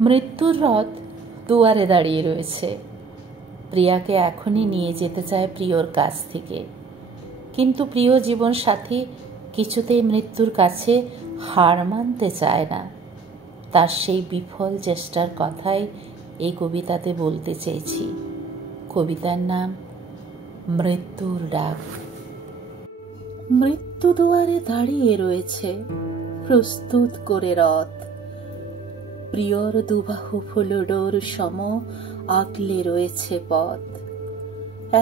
মৃত্যুর রথ দুয়ারে দাঁড়িয়ে রয়েছে। প্রিয়াকে এখনই নিয়ে যেতে চায় প্রিয়র কাছ থেকে, কিন্তু প্রিয় জীবন সাথী কিছুতেই মৃত্যুর কাছে হার মানতে চায় না। তার সেই বিফল চেষ্টার কথাই এই কবিতাতে বলতে চেয়েছি। কবিতার নাম মৃত্যুর ডাক। মৃত্যু দুয়ারে দাঁড়িয়ে রয়েছে প্রস্তুত করে রথ, প্রিয়র দুবাহু ফুলডোর সম আগলে রয়েছে পথ।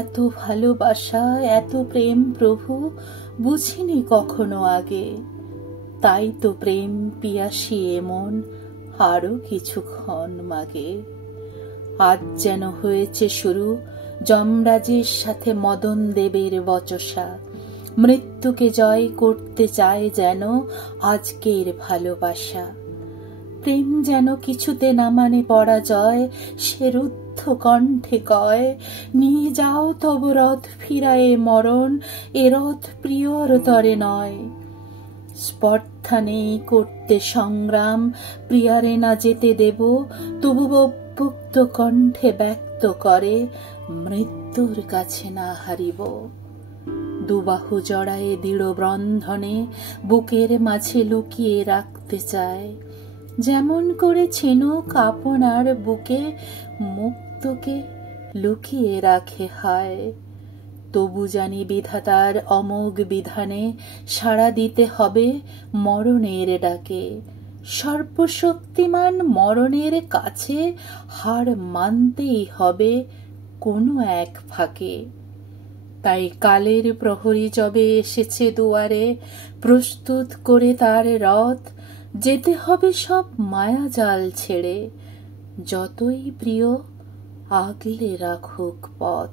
এত ভালোবাসা, এত প্রেম প্রভু বুঝিনি কখনো আগে, তাই তো প্রেম পিয়াসী এমন আরো কিছুক্ষণ মাগে। আজ যেন হয়েছে শুরু যমরাজের সাথে মদন দেবের বচসা, মৃত্যুকে জয় করতে চায় যেন আজকের ভালোবাসা। প্রেম যেন কিছুতে না মানে পরাজয়, সে রুদ্ধ কণ্ঠে কয়, নিয়ে যাও তব রথ ফিরায়ে মরণ, এ রথ প্রিয়র তরে নয়। স্পর্ধা নেই করতে সংগ্রাম, প্রিয়ারে না যেতে দেব, তবু অভ্যুক্ত কণ্ঠে ব্যক্ত করে, মৃত্যুর কাছে না হারিব। দুবাহু জড়ায়ে দৃঢ় বন্ধনে বুকের মাঝে লুকিয়ে রাখতে চায়, যেমন করে ঝিনুক আপনার বুকে মুক্তকে লুকিয়ে রাখে হায়। তবু জানি বিধাতার অমোঘ বিধানে সাড়া দিতে হবে মরণের ডাকে, সর্বশক্তিমান মরণের কাছে হার মানতেই হবে কোনো এক ফাঁকে। তাই কালের প্রহরী যবে এসেছে দুয়ারে, প্রস্তুত করে তার রথ, যেতে হবে সব মায়াজাল ছেড়ে, যতই প্রিয় আগলে রাখুক পথ।